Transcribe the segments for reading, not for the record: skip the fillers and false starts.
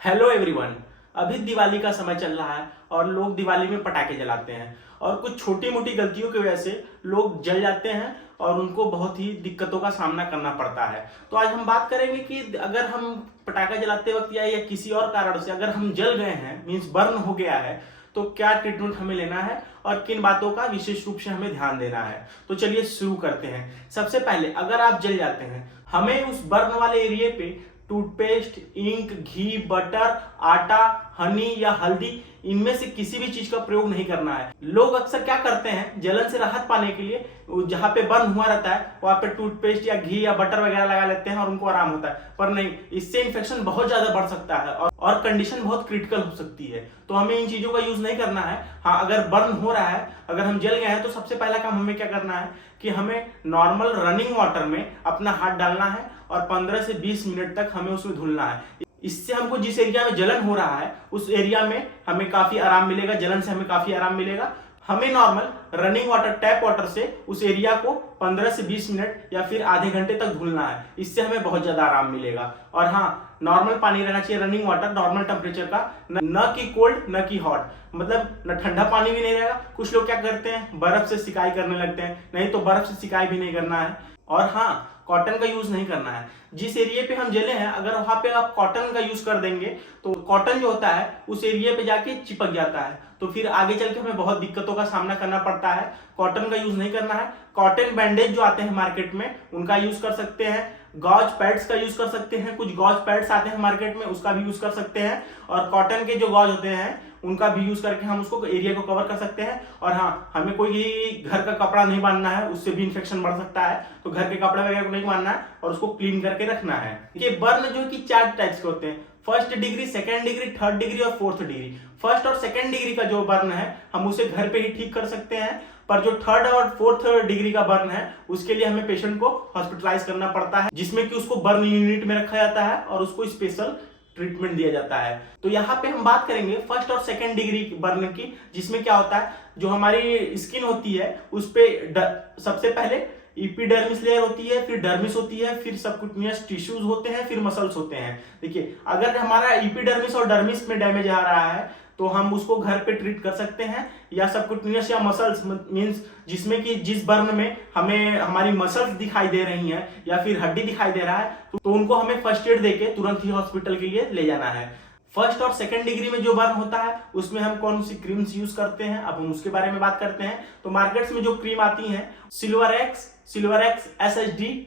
Hello everyone. अभी दिवाली का समय चल रहा है और लोग दिवाली में पटाखे जलाते हैं और कुछ छोटी मोटी गलतियों की वजह से लोग जल जाते हैं और उनको बहुत ही दिक्कतों का सामना करना पड़ता है। तो आज हम बात करेंगे कि अगर हम पटाखा जलाते वक्त या किसी और कारण से अगर हम जल गए हैं, मीन्स बर्न हो गया है, तो क्या ट्रीटमेंट हमें लेना है और किन बातों का विशेष रूप से हमें ध्यान देना है। तो चलिए शुरू करते हैं। सबसे पहले अगर आप जल जाते हैं, हमें उस बर्न वाले एरिया पे टूथपेस्ट, इंक, घी, बटर, आटा, हनी या हल्दी, इनमें से किसी भी चीज का प्रयोग नहीं करना है। लोग अक्सर क्या करते हैं, जलन से राहत पाने के लिए जहां पे बर्न हुआ रहता है वहां पे टूथपेस्ट या घी या बटर वगैरह लगा लेते हैं और उनको आराम होता है, पर नहीं, इससे इन्फेक्शन बहुत ज्यादा बढ़ सकता है और कंडीशन बहुत क्रिटिकल हो सकती है। तो हमें इन चीजों का यूज नहीं करना है। हाँ, अगर बर्न हो रहा है, अगर हम जल गए हैं, तो सबसे पहला काम हमें क्या करना है कि हमें नॉर्मल रनिंग वाटर में अपना हाथ डालना है और 15 से 20 मिनट तक हमें उसमें धुलना है। इससे हमको जिस एरिया में जलन हो रहा है उस एरिया में हमें काफी आराम मिलेगा, जलन से हमें काफी आराम मिलेगा। हमें normal running water, tap water से उस एरिया को 15 से 20 मिनट या फिर आधे घंटे तक धुलना है। इससे हमें बहुत ज्यादा आराम मिलेगा। और हाँ, नॉर्मल पानी रहना चाहिए, रनिंग वाटर नॉर्मल टेम्परेचर का, न कि कोल्ड न कि हॉट, मतलब न ठंडा पानी भी नहीं रहेगा। कुछ लोग क्या करते हैं, बर्फ से सिकाई करने लगते हैं, नहीं तो बर्फ से सिकाई भी नहीं करना है। और हाँ, कॉटन का यूज नहीं करना है। जिस एरिया पे हम जले हैं अगर वहां पे आप कॉटन का यूज कर देंगे तो कॉटन जो होता है उस एरिया पे जाके चिपक जाता है, तो फिर आगे चल के हमें बहुत दिक्कतों का सामना करना पड़ता है। कॉटन का यूज नहीं करना है। कॉटन बैंडेज जो आते हैं मार्केट में उनका यूज कर सकते हैं। गॉज पैड्स का यूज कर सकते हैं, कुछ गॉज पैड्स आते हैं मार्केट में, उसका भी यूज कर सकते हैं। और कॉटन के जो गॉज होते हैं उनका भी यूज करके हम उसको एरिया को कवर कर सकते हैं। और हाँ, हमें कोई घर का कपड़ा नहीं बांधना है, उससे भी इंफेक्शन बढ़ सकता है, तो घर के कपड़े वगैरह को नहीं बांधना है और उसको क्लीन करके रखना है। ये बर्न जो कि 4 टाइप्स के होते हैं, first degree, second degree, third degree और फोर्थ डिग्री। फर्स्ट और सेकेंड डिग्री का जो बर्न है हम उसे घर पे ही ठीक कर सकते हैं, पर जो थर्ड और फोर्थ डिग्री का बर्न है उसके लिए हमें पेशेंट को हॉस्पिटलाइज करना पड़ता है, जिसमें कि उसको बर्न यूनिट में रखा जाता है और उसको स्पेशल ट्रीटमेंट दिया जाता है। तो यहाँ पे हम बात करेंगे फर्स्ट और सेकेंड डिग्री बर्न की, जिसमें क्या होता है, जो हमारी स्किन होती है उस पे सबसे पहले इपिडर्मिस लेयर होती है, फिर डर्मिस होती है, फिर सबक्यूटेनियस टिश्यूज होते हैं, फिर मसल्स होते हैं। देखिए, अगर हमारा इपिडर्मिस और डर्मिस में डैमेज आ रहा है तो हम उसको घर पे ट्रीट कर सकते हैं, या सबक्यूटेनियस या मसल्स मींस जिसमें कि जिस बर्न में हमें हमारी मसल्स दिखाई दे रही हैं या फिर हड्डी दिखाई दे रहा है तो उनको हमें फर्स्ट एड देके तुरंत ही हॉस्पिटल के लिए ले जाना है। फर्स्ट और सेकेंड डिग्री में जो बर्न होता है उसमें हम कौन सी क्रीम्स यूज करते हैं, अब हम उसके बारे में बात करते हैं। तो मार्केट्स में जो क्रीम आती है, Silverex, SHD,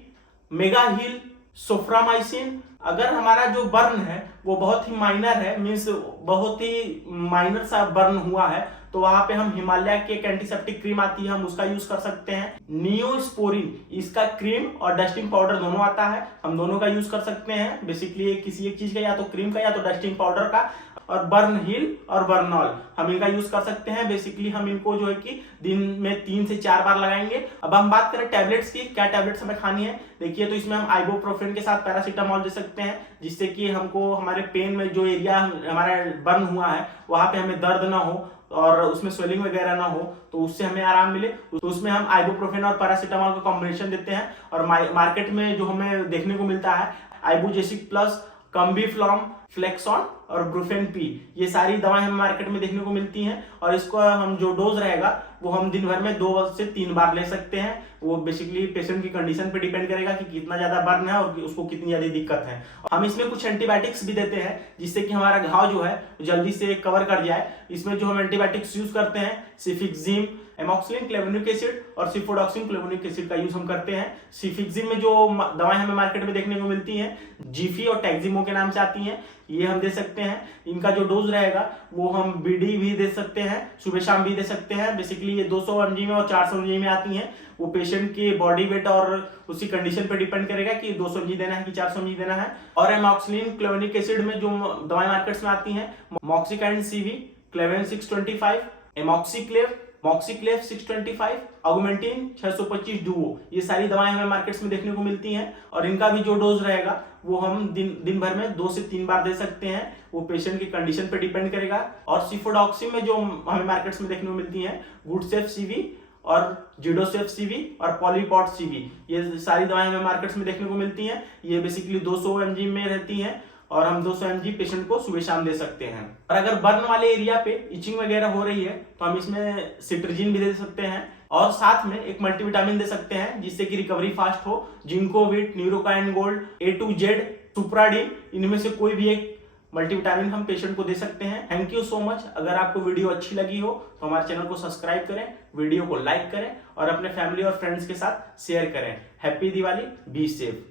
mega heal, Soframycin. अगर हमारा जो बर्न है वो बहुत ही माइनर है, मीन्स बहुत ही माइनर सा बर्न हुआ है, तो वहां पे हम हिमालय की एक एंटीसेप्टिक क्रीम आती है, हम उसका यूज कर सकते हैं। नियोस्पोरिन, इसका क्रीम और डस्टिंग पाउडर दोनों आता है, हम दोनों का यूज कर सकते हैं। बेसिकली किसी एक चीज का, या तो क्रीम का या तो डस्टिंग पाउडर का। और बर्न हील और बर्नॉल, हम इनका यूज कर सकते हैं। बेसिकली हम इनको जो है कि दिन में 3 से 4 बार लगाएंगे। अब हम बात करें टैबलेट्स की, क्या टैबलेट्स हमें खानी है। देखिए, तो इसमें हम आइबुप्रोफेन के साथ पैरासीटामोल दे सकते हैं, जिससे कि हमको हमारे पेन में जो एरिया हमारा बर्न हुआ है वहां पे हमें दर्द ना हो और उसमें स्वेलिंग वगैरह ना हो, तो उससे हमें आराम मिले। तो उसमें हम आइबुप्रोफेन और पैरासीटामोल का कॉम्बिनेशन देते हैं। और मार्केट में जो हमें देखने को मिलता है, आइबुजेसिक प्लस, कम्बीफ्लॉम, फ्लेक्सॉन और ब्रूफेन पी, ये सारी दवाएं हमें मार्केट में देखने को मिलती हैं। और इसको हम जो डोज रहेगा वो हम दिन भर में 2 से 3 बार ले सकते हैं। वो बेसिकली पेशेंट की कंडीशन पे डिपेंड करेगा कि कितना ज्यादा बर्न है और उसको कितनी ज्यादा दिक्कत है। हम इसमें कुछ एंटीबायोटिक्स भी देते हैं जिससे कि हमारा घाव जो है जल्दी से कवर कर जाए। इसमें जो हम एंटीबायोटिक्स यूज करते हैं, सिफिक्जिम, एमॉक्सिलिन क्लेवोनिक एसिड और सिफोडॉक्सिन क्लेवोनिक एसिड का यूज हम करते हैं। सिफिक्जिम में जो दवाएं हमें मार्केट में देखने को मिलती हैं, जीफी और टैक्जिमो के नाम से आती हैं, ये हम दे सकते हैं। इनका जो डोज रहेगा वो हम बीडी भी दे सकते हैं, सुबह शाम भी दे सकते हैं। बेसिकली ये 200 mg में और 400 mg में आती हैं। वो पेशेंट के बॉडी वेट और उसी कंडीशन पे डिपेंड करेगा कि 200 mg देना है कि 400 mg देना है। और एमॉक्सिलिन क्लेवोनिक एसिड में जो दवाएं मार्केट्स में आती हैं, मॉक्सिकैंड सीवी, क्लेवेन 625, एमॉक्सीक्लेव, मॉक्सीक्लेव 625, ऑगमेंटिन 625 डुओ, ये सारी दवाएं हमें मार्केट्स में देखने को मिलती हैं। और इनका भी जो डोज रहेगा वो हम दिन भर में 2 से 3 बार दे सकते हैं, वो पेशेंट की कंडीशन पे डिपेंड करेगा। और सिफोडॉक्सिन में जो हमें मार्केट्स में देखने को मिलती हैं, गुडसेफ सीवी और जिडोसेफ सीवी और पॉलीपॉट सीवी, ये सारी दवाएं हमें मार्केट्स में देखने को मिलती हैं। ये बेसिकली 200 mg में रहती हैं और हम 200 mg पेशेंट को सुबह शाम दे सकते हैं। और अगर बर्न वाले एरिया पे इचिंग वगैरह हो रही है तो हम इसमें सिट्रजिन भी दे सकते हैं और साथ में एक मल्टीविटामिन दे सकते हैं जिससे कि रिकवरी फास्ट हो। जिंकोविट, न्यूरोकाइन गोल्ड, A2Z, सुप्राडीन, इनमें से कोई भी एक मल्टीविटामिन हम पेशेंट को दे सकते हैं। Thank you so much. अगर आपको वीडियो अच्छी लगी हो तो हमारे चैनल को सब्सक्राइब करें, वीडियो को लाइक करें और अपने फैमिली और फ्रेंड्स के साथ शेयर करें। Happy Diwali, be safe.